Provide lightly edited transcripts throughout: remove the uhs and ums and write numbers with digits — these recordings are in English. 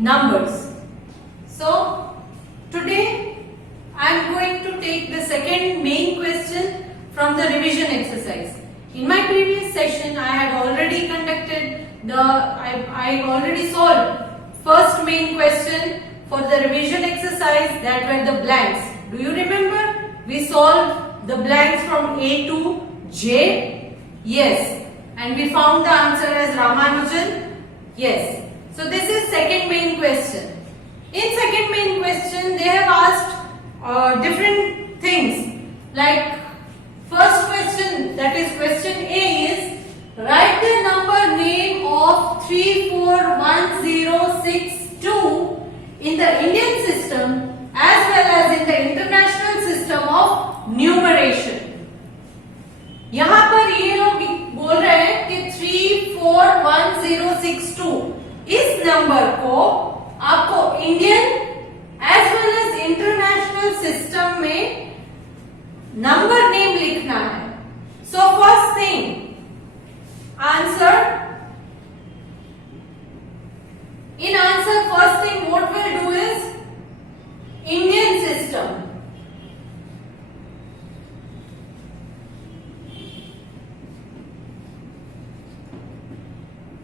numbers. So today I am going to take the second main question from the revision exercise. In my previous session I had already conducted I already solved first main question for the revision exercise, that were the blanks. Do you remember? We solved the blanks from A to J. Yes. And we found the answer as Ramanujan. Yes. So this is second main question. In second main question they have asked different things. Like first question, that is question A, is write the number name of 341062 in the Indian system as well as in the international system of numeration. यहाँ पर ये लोग बोल रहे हैं कि 341062 इस number को आपको Indian as well as international system में नंबर नेम लिखना है. So first thing answer, in answer first thing what we'll do is Indian system.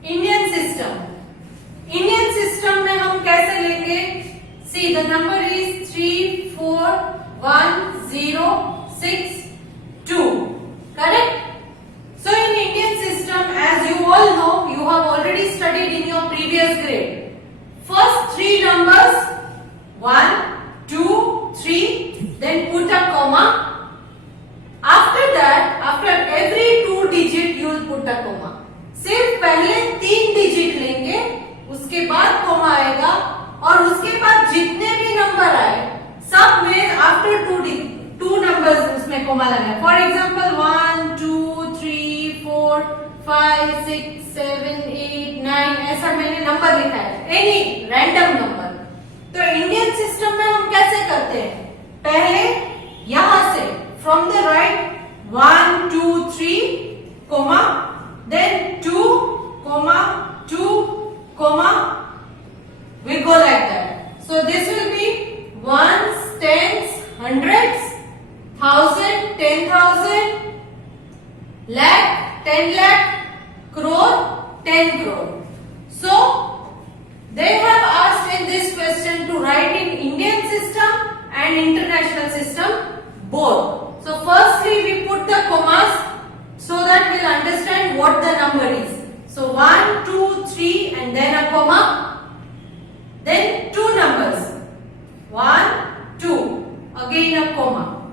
Indian system में हम कैसे लेंगे? See, the number is 341062. Correct? So in Indian system, as you all know, you have already studied in your previous grade. First three numbers 1, 2, 3, then put a comma. After that, after every 2 digit you will put a comma. सिर्फ पहले 3 digit लेंगे, उसके बाद comma आएगा और उसके बाद जितने भी नंबर आए सब में आफ्टर 2 नंबर्स उसमें कॉमा लगाए. फॉर एग्जांपल 1, 2, 3, 4, 5, 6, 7, 8, 9 ऐसा मैंने नंबर लिखा है, एनी रैंडम नंबर. तो इंडियन सिस्टम में हम कैसे करते हैं? पहले यहां से from the right 1, 2, 3 comma, then 2, 2, we go like that. So this will be ones, tens, hundreds, thousand, 10,000, lakh, 10 lakh, crore, 10 crore. So they have asked in this question to write in Indian system and international system both. So firstly we put the commas so that we'll understand what the number is. So 1, 2, 3 and then a comma. Then 2 numbers. 1, 2. Again a comma.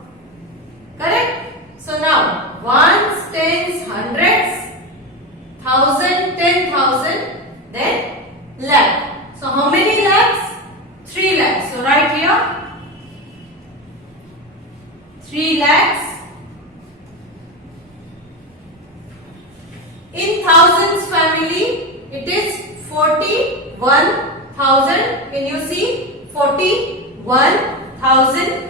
Correct? So now ones, tens, hundreds, thousand, 10,000, then lakh. So how many lakhs? 3 lakhs. So write here 3 lakhs. In thousands family, it is 41,000. Can you see? 41,000.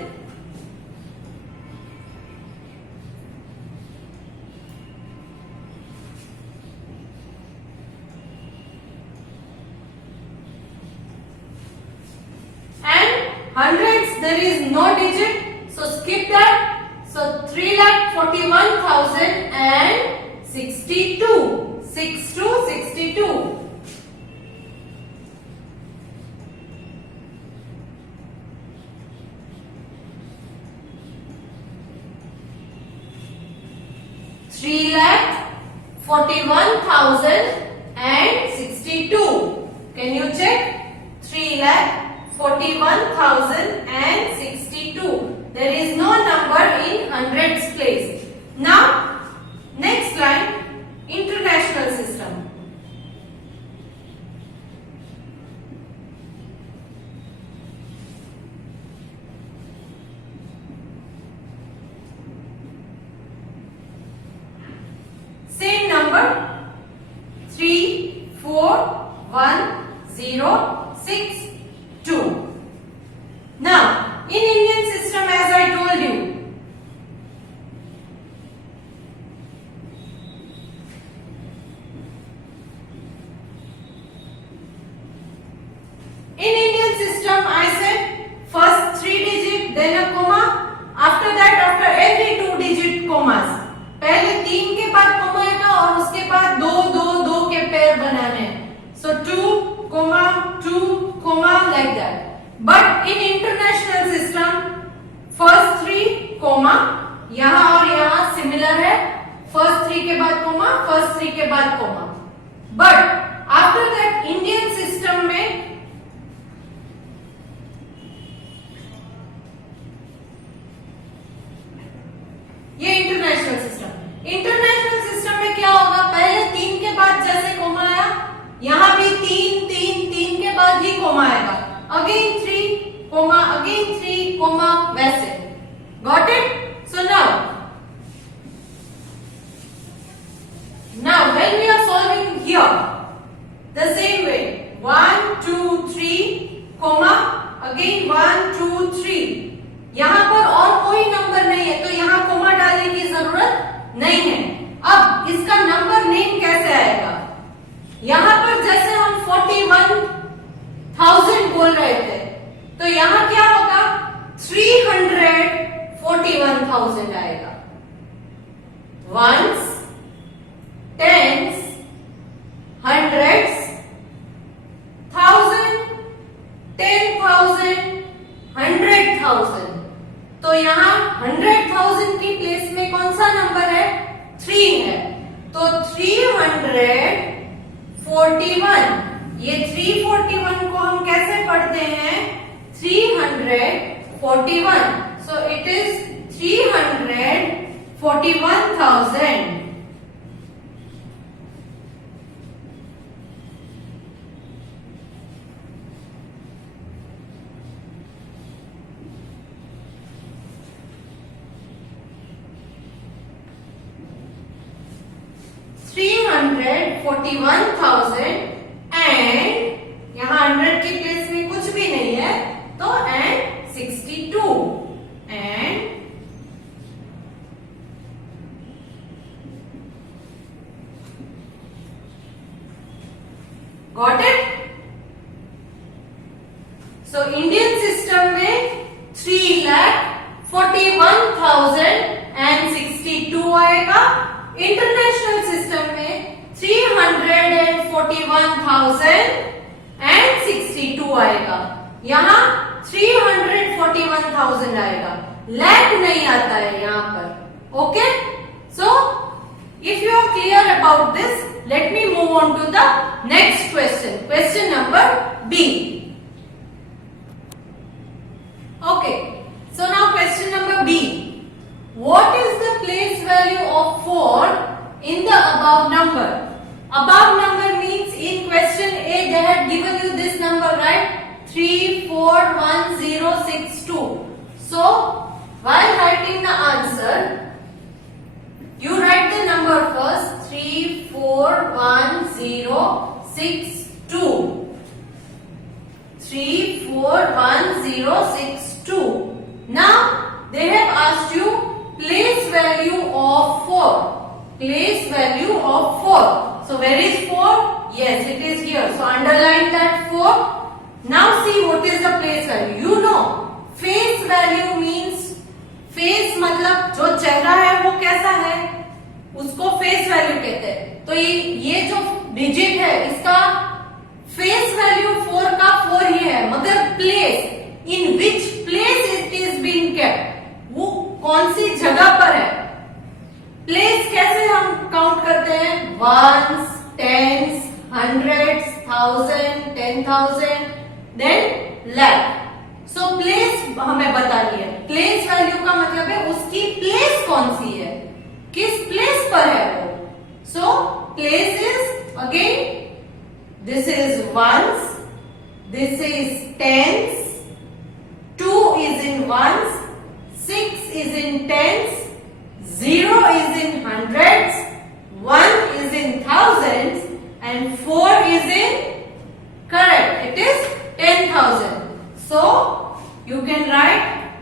And hundreds, there is no digit, so skip that. So 3,41,000 and 62. 6 to 62. Three lakh 41,000 and 62. Can you check? 3,41,000 and 62. There is no number in hundreds place. Now next line, international system. Same number 341062. Now in Indian system, as I told you, system I said first 3 digit then a comma, after that after every 2 digit commas, पहले 3 के बाद comma आएगा और उसके बाद 2 के pair बनाने, so 2 comma like that. But in international system first 3 comma, यहाँ और यहाँ similar है, first 3 के बाद comma, first 3 के बाद comma. But after that Indian system में ये इंटरनेशनल सिस्टम में क्या होगा, पहले 3 के बाद जैसे कोमा आया, यहां भी 3 के बाद ही कोमा आएगा, अगेन 3 कोमा, अगेन 3 कोमा, वैसे. Got it? So now when we are solving here the same way 1 2 3 comma, again 1 2 3, यहां पर और कोई नंबर नहीं है तो यहां कोमा डालने की जरूरत नहीं है. अब इसका नंबर नेम कैसे आएगा, यहां पर जैसे हम 41,000 बोल रहे थे तो यहां क्या होगा, 341,000 आएगा. Ones, tens, hundreds, 1000, 10,000, 100,000. तो यहाँ 100,000 की प्लेस में कौन सा नंबर है, 3 है, तो 341. ये 341 को हम कैसे पढ़ते हैं, 341. So it is 341,000. एंड यहाँ 100 की प्लेस में कुछ भी नहीं है तो and 62 and got it. So Indian system में 3,41,062 आएगा, इंटरनेशनल सिस्टम में 341,062 आएगा. यहाँ 341,000 आएगा, लैक नहीं आता है यहाँ पर. Okay, so if you are clear about this, let me move on to the next question. Question number B. Okay, so now question number B. What is the place value of 4 in the above number? Above number means in question A they had given you this number, right? 341062. So while writing the answer, you write the number first, 341062. 341062. Now they have asked you place value of 4. Place value of 4. So where is 4? Yes, it is here. So underline that 4. Now see what is the place value. You know, face value means, face मतलब जो चेहरा है वो कैसा है, उसको face value कहते हैं. तो ये जो डिजिट है इसका face value 4 का 4 ही है, मगर place, in which place it is being kept, वो कौन सी जगह पर है. प्लेस कैसे हम काउंट करते हैं, ones, tens, hundreds, 1000, 10,000, then lakh. So place हमें बतानी है. प्लेस वैल्यू का मतलब है उसकी प्लेस कौन सी है, किस प्लेस पर है वो. So place is again, this is ones, this is tens, 2 is in ones, 6 is in tens, 0 is in hundreds, 1 is in thousands, and 4 is in, correct, it is 10,000. So you can write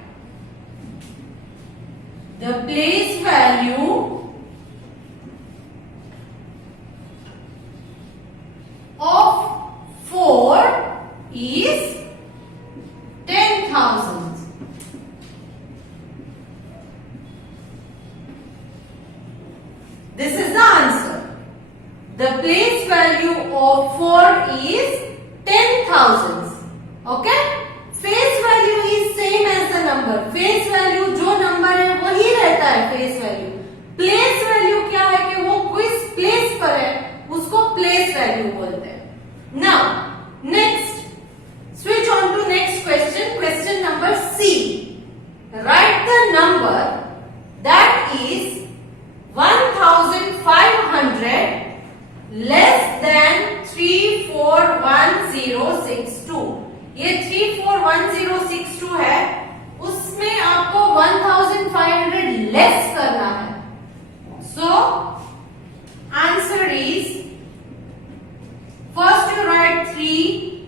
the place value of 4 is 1062, ये 341062 है, उसमें आपको 1500 less करना है. So answer is, first you write 3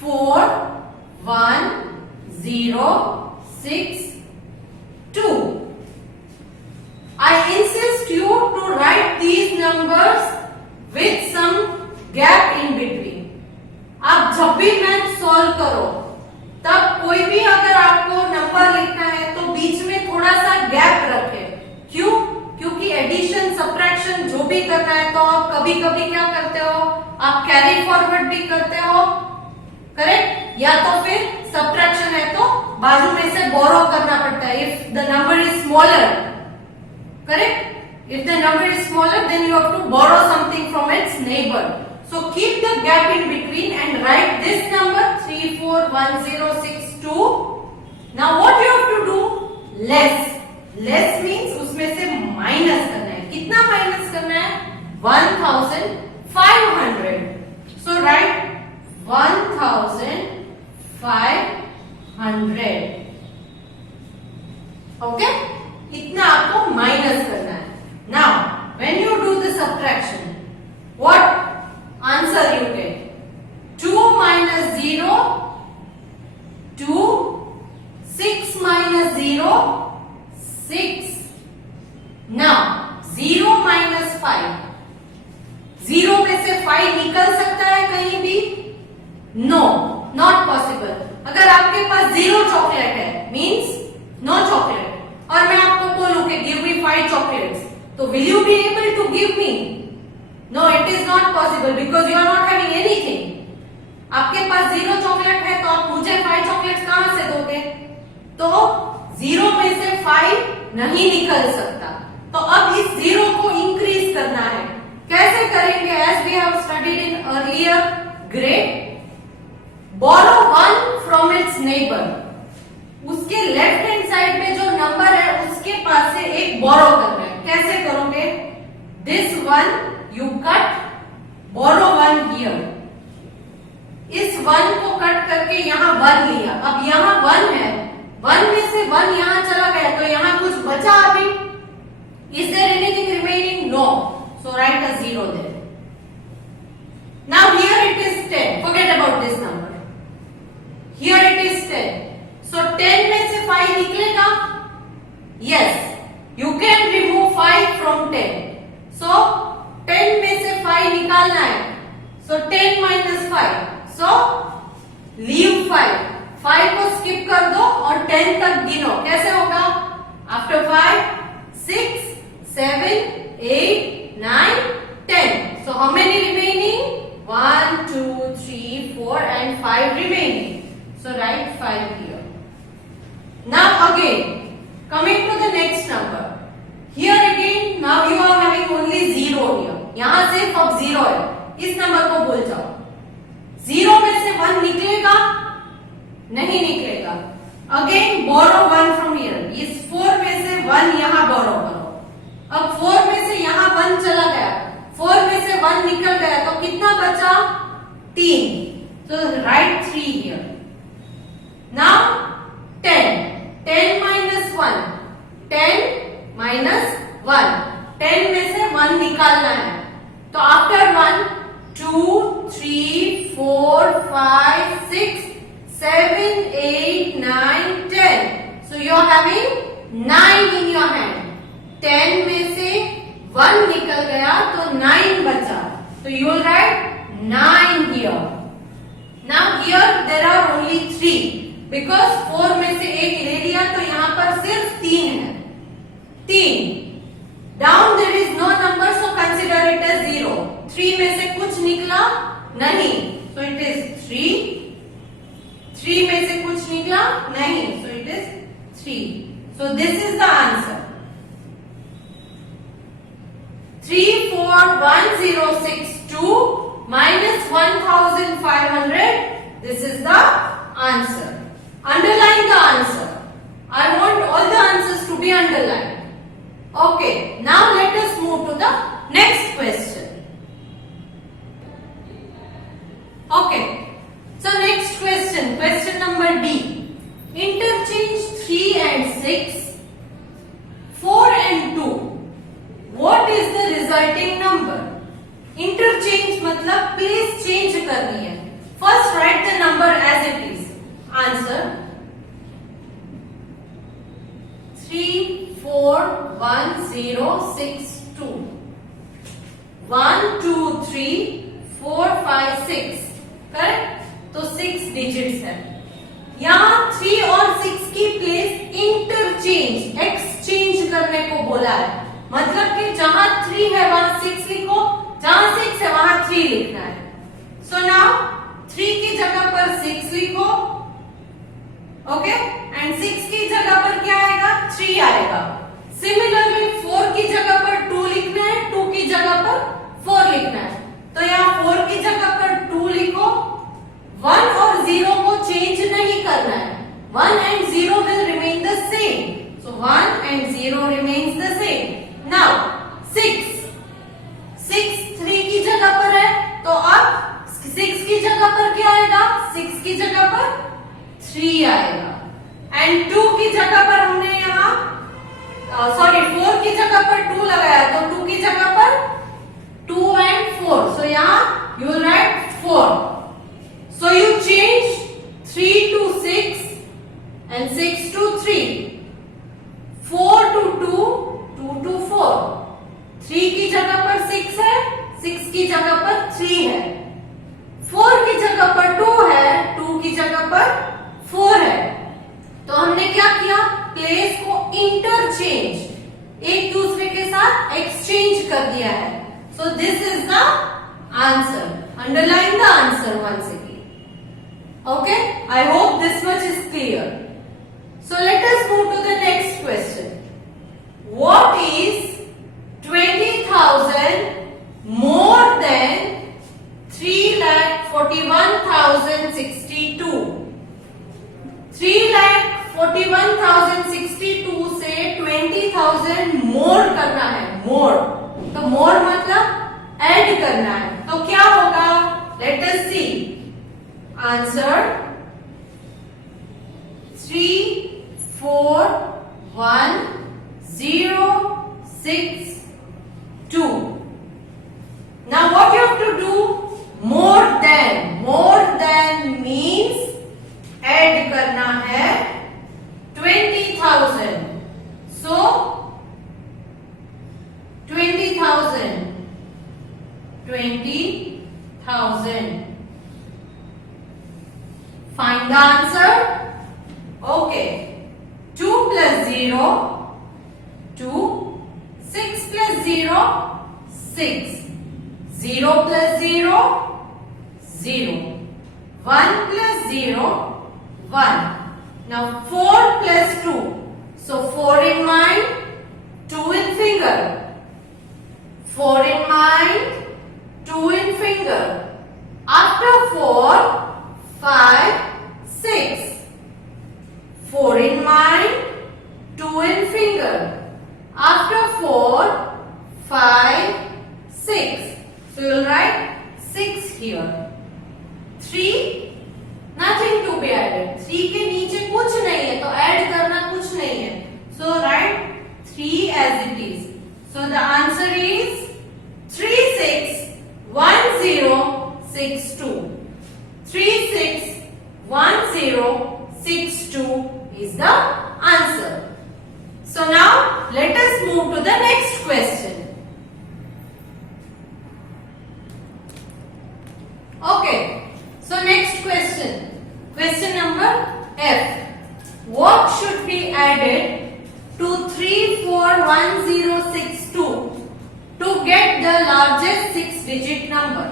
4 1 0 6 2. I insist you to write these numbers with some gap in between. आप जब भी math solve करो तब कोई भी अगर आपको नंबर लिखना है तो बीच में थोड़ा सा गैप रखे. क्यों? क्योंकि एडिशन सब्ट्रैक्शन जो भी करना है तो आप कभी कभी क्या करते हो, आप कैरी फॉरवर्ड भी करते हो, करेक्ट, या तो फिर सब्ट्रैक्शन है तो बाजू में से बोरो करना पड़ता है. If the number is smaller, correct, if the number is smaller then you have to borrow something from its neighbor. So keep the gap in between and write this number 341062. Now what you have to do, less. Less means उसमें से minus करना है. कितना minus करना है? 1500. So write 1500. Okay, इतना आपको minus करना है. Now when you do the subtraction, what answer you get? 2 minus 0 2, 6 minus 0 6. Now 0 minus 5, 0 में से 5 निकल सकता है कहीं भी? No, not possible. अगर आपके पास 0 चॉकलेट है means no chocolate, और मैं आपको बोलूं कि give me 5 chocolates, तो will you be able to give me? No, it is not possible because you are not having anything. आपके पास 0 चॉकलेट है तो आप मुझे 5 चॉकलेट्स कहां से दोगे? तो 0 में से 5 नहीं निकल सकता. तो अब इस 0 को इंक्रीज करना है. कैसे करेंगे? As we have studied in earlier grade, borrow 1 from its neighbor. उसके लेफ्ट हैंड साइड में जो नंबर है उसके पास से एक बोरो करना है. कैसे करोगे? This 1 you cut, borrow 1 here. इस 1 को कट करके यहाँ 1 लिया. अब यहाँ 1 है, 1 में से 1 यहाँ चला गया तो यहाँ कुछ बचा अभी? Is there anything remaining? No. So write a 0 there. Now here it is 10. Forget about this number. Here it is 10. So 10 में से 5 निकलेगा? Yes. You can remove 5 from 10. So 10 में से 5 निकालना है. So 10 minus 5. So leave 5. 5 को skip कर दो और 10 तक गिनो. कैसे होगा? After 5, 6, 7, 8, 9, 10. So how many remaining? 1, 2, 3, 4 and 5 remaining. So write 5 here. Now again, coming to the next number. Here again, now you are having only 0 here. यहाँ सिर्फ अब 0 है. इस नंबर को भूल जाओ. 0 में से 1 निकलेगा? नहीं निकलेगा. Again borrow 1 from here. इस 4 में से 1 यहाँ borrow करो. अब 4 में से यहाँ 1 चला गया. 4 में से 1 निकल गया तो कितना बचा? 3. So write 3 here. Now 10. 10 minus 1. 10 minus 1. 10 में से 1 निकालना है. तो after 1, 2, 3, 4, 5, 6, 7, 8, 9, 10. So you are having 9 in your hand. 10 में से 1 निकल गया तो 9 बचा. So you will write 9 here. Now here there are only 3. Because 4 में से 1 ले लिया तो यहाँ पर सिर्फ 3 है. 3. Down there is no number, so consider it as 0. 3 में से कुछ निकला? नहीं. So it is 3. 3 में से कुछ निकला? नहीं. So it is 3. So this is the answer. 341062 minus 1500. This is the answer. Underline the answer. I want all the answers to be underlined. Okay, now let us move to the next question. Okay, so next Question number D. Interchange 3 and 6, 4 and 2. What is the resulting number? Interchange मतलब place change करनी है. First write the number as it is. Answer 3, 4, 1, 0, 6, 2. 1, 2, 3, 4, 5, 6. Correct? तो 6 digits है. यहाँ 3 और 6 की place interchange exchange करने को बोला है. मतलब कि जहां 3 है वहां 6 लिखो, जहां 6 है वहां 3 लिखना है. सो नाउ 3 की जगह पर 6 लिखो, ओके, एंड 6 की जगह पर क्या आएगा? 3 आएगा. सिमिलरली 4 की जगह पर 2 लिखना है, 2 की जगह पर 4 लिखना है. तो यहाँ 4 की जगह पर 2 लिखो. 1 और 0 को चेंज नहीं करना है. 1 and 0 will remain the same. So 1 and 0 remains the same. Now 6 3 की जगह पर है, तो अब 6 की जगह पर क्या आएगा? 6 की जगह पर 3 आएगा. एंड 2 की जगह पर हमने यहाँ 4 की जगह पर 2 लगाया, तो 2 की जगह पर 2 and 4. So यहाँ you will write 4. So you change 3 to 6 and 6 to 3, 4 to 2, 2 to 4. 3 की जगह पर 6 है, 6 की जगह पर 3 है. 4 की जगह पर 2 है, 2 की जगह पर 4 है. तो हमने क्या किया? प्लेस को इंटरचेंज, एक दूसरे के साथ एक्सचेंज कर दिया है. So this is the answer. Underline the answer once again. Okay, I hope this much is clear. So let us move to the next question. What is 20,000 more than 3,41,062? 3,41,062 से 20,000 मोर करना है. मोर, तो मोर मतलब ऐड करना है. तो क्या होगा? Let us see. Answer 3, 4, 1, 0, 6, 2. Now what you have to do? More than means add करना है 20,000. So 20,000. Find the answer. Okay. 2 plus 0, 2. 6 plus 0, 6. 0 plus 0, 0. 1 plus 0, 1. Now 4 plus 2. So 4 in mind, 2 in finger. 4 in mind, 2 in finger. After 4, 5, 6. 4 in mind, 2 in finger. After 4, 5, 6. So you will write 6 here. 3, nothing to be added. 3 के नीचे कुछ नहीं है, तो add करना कुछ नहीं है. So write 3 as it is. So the answer is 361062. 361062 is the answer. So now let us move to the next question. Okay, so next question. Question number F. What should be added to 341062 to get the largest 6-digit number?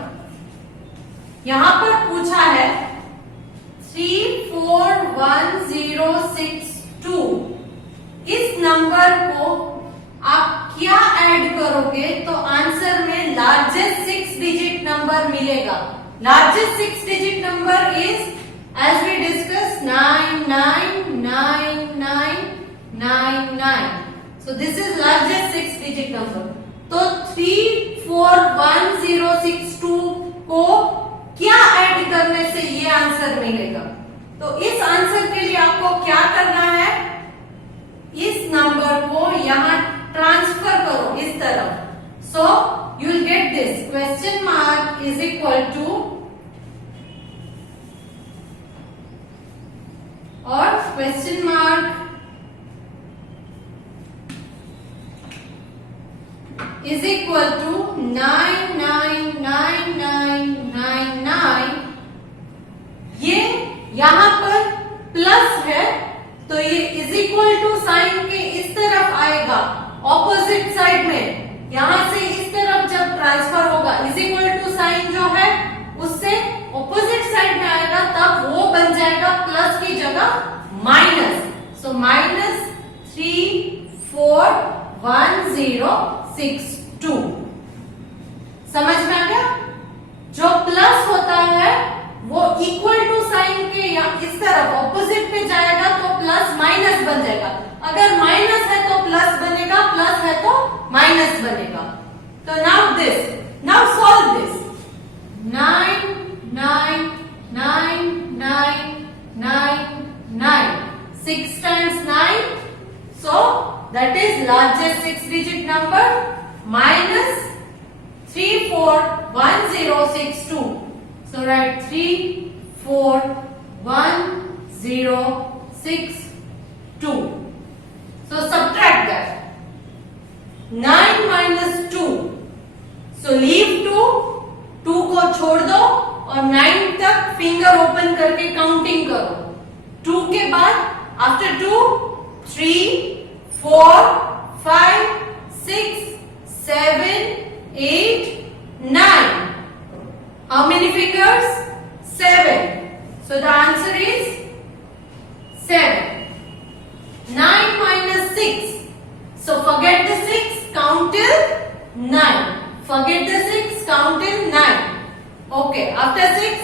यहां पर पूछा है 341062. इस number को आप क्या add करोगे तो आंसर में लार्जेस्ट 6-digit नंबर मिलेगा. Largest 6-digit number is as we discussed 99999. So this is largest 6-digit number. तो 341062 को क्या ऐड करने से ये आंसर मिलेगा? तो तो इस आंसर के लिए आपको क्या करना है, इस नंबर को यहां ट्रांसफर करो इस तरफ। So you will get this question mark is equal to, और question mark is equal to 999999। ये यहां पर प्लस है तो ये इज इक्वल टू साइन के इस तरफ आएगा, ऑपोजिट साइड में। यहां से इस तरफ जब ट्रांसफर होगा, इज इक्वल टू साइन जो है उससे ऑपोजिट साइड में आएगा, तब वो बन जाएगा प्लस की जगह माइनस। So minus 341062। समझ में आ गया? जो प्लस होता है वो इक्वल टू साइन के या इस तरफ ऑपोजिट पे जाएगा तो प्लस माइनस बन जाएगा। अगर माइनस है तो प्लस बनेगा, प्लस है तो माइनस बनेगा। तो now this, now solve this. 9 9 9 9 9 9 6 times 9, so that is largest 6-digit number, minus 341062. So write 341062. So subtract that. 9 minus 2. So leave 2, 2 को छोड़ दो और 9 तक फिंगर ओपन करके काउंटिंग करो। 2 के बाद after 2 3 4 5 6 7 8 9. How many fingers? 7. So the answer is 7. 9 minus 6. So forget the 6, count till 9. Forget the 6, count till 9. Okay, after 6,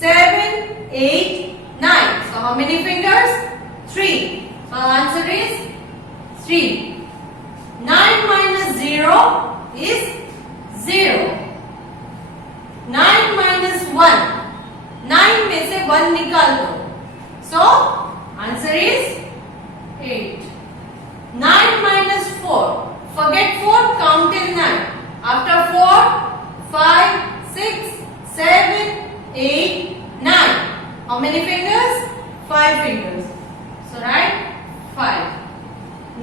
7 8 9. So how many fingers? 3. So answer is 3. 9 minus 0 is 0. 9 minus 1. 9 में से 1 निकाल दो. So answer is 8. 9 minus 4. Forget 4, count till 9. After 4, 5, 6, 7, 8, 9. How many fingers? 5 fingers. So write 5.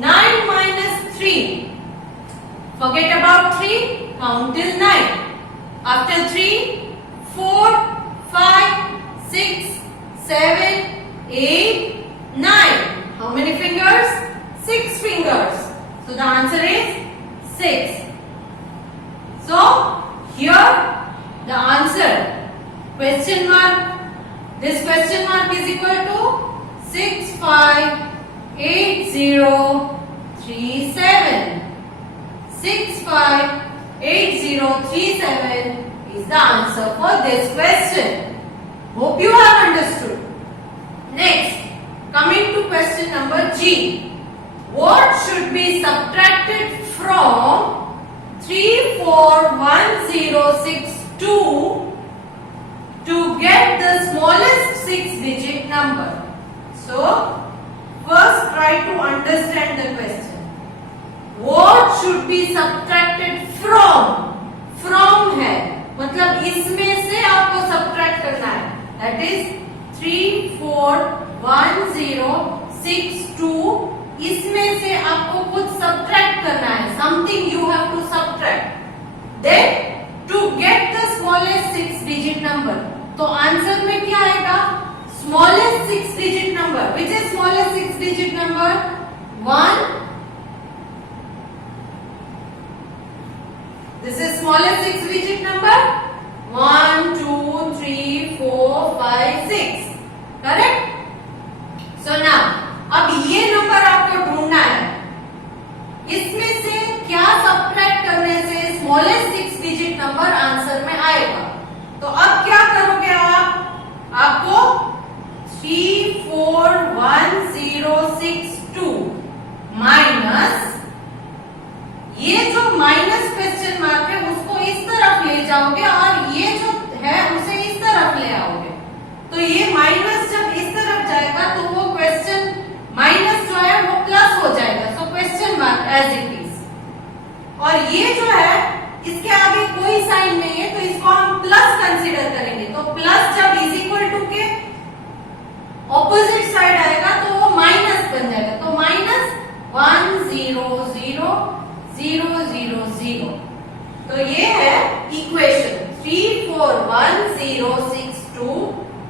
9 minus 3. Forget about 3, count till 9. After 3, 4, 5, 6, 7, 8, 9. How many fingers? 6 fingers. So the answer is 6. So here the answer, question mark, this question mark is equal to 658037. 658037 is the answer for this question. Hope you have understood. Next, coming to question number G. What should be subtracted from 341062 to get the smallest 6-digit number? So, first try to understand the question. What should be subtracted from? From है मतलब इसमें से आपको subtract करना है. That is 341062. इसमें से आपको कुछ subtract करना है. Something you have to subtract. Then to get the smallest 6-digit number. तो आंसर में क्या आएगा? Smallest 6-digit number. Which is smallest 6-digit number? 1. This is smallest 6-digit number. 1, 2, 3, 4, 5, 6. Correct? So now, अब ये नंबर आपको ढूंढना है. इसमें से क्या सबट्रैक्ट करने से स्मॉलेस्ट 6-digit नंबर आंसर में आएगा? तो अब क्या करोगे आप? आपको 341062 माइनस ये जो माइनस क्वेश्चन मार्क है उसको इस तरफ ले जाओगे और ये जो है उसे इस तरफ ले आओगे. तो ये माइनस जब इस तरफ एज इट इज। और ये जो है इसके आगे कोई साइन नहीं है तो इसको हम प्लस कंसीडर करेंगे। तो प्लस जब इज इक्वल टू के ऑपोजिट साइड आएगा तो वो माइनस बन जाएगा। तो माइनस 1 0 0 0 0 0। तो ये है equation 34106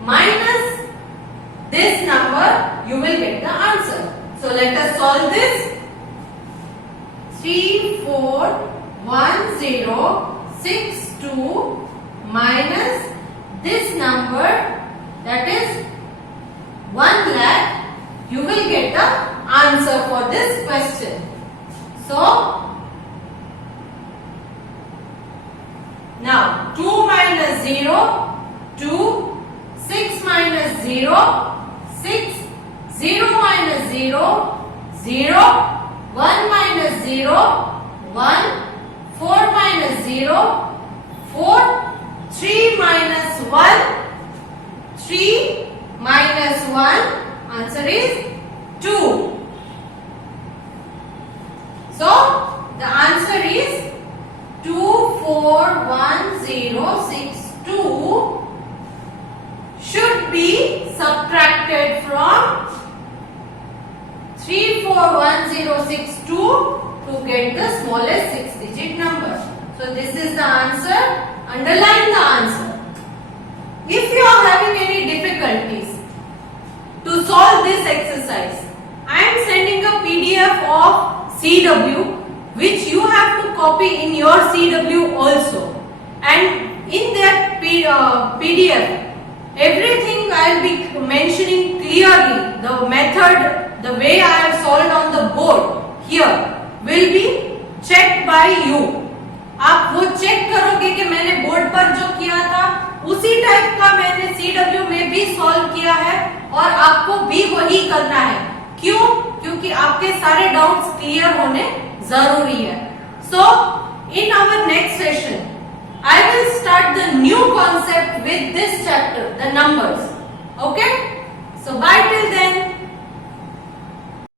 minus this number, you will get the answer. So let us solve this. 34106 minus this number, that is 1 lakh, you will get the answer for this question. So now 2 minus 0, 2, 6 minus 0, 6, 0 minus 0, 0, 1 minus 0, 1, 4 minus 0, 4, 3 minus 1, 3 minus 1, answer is 2. So the answer is 241062 should be subtracted from 341062 to get the smallest 6-digit number. So this is the answer. Underline the answer. If you are having any difficulties to solve this exercise, I am sending a PDF of CW which you have to copy in your CW also, and in that PDF everything I will be mentioning clearly. The method, the way I have solved on the board here will be checked by you. आप वो check करोगे कि मैंने board पर जो किया था उसी टाइप का मैंने CW में भी सॉल्व किया है और आपको भी वही करना है। क्यों? क्योंकि आपके सारे डाउट्स क्लियर होने जरूरी है। So in our next session I will start the new concept with this chapter, the numbers. Okay? So bye till then.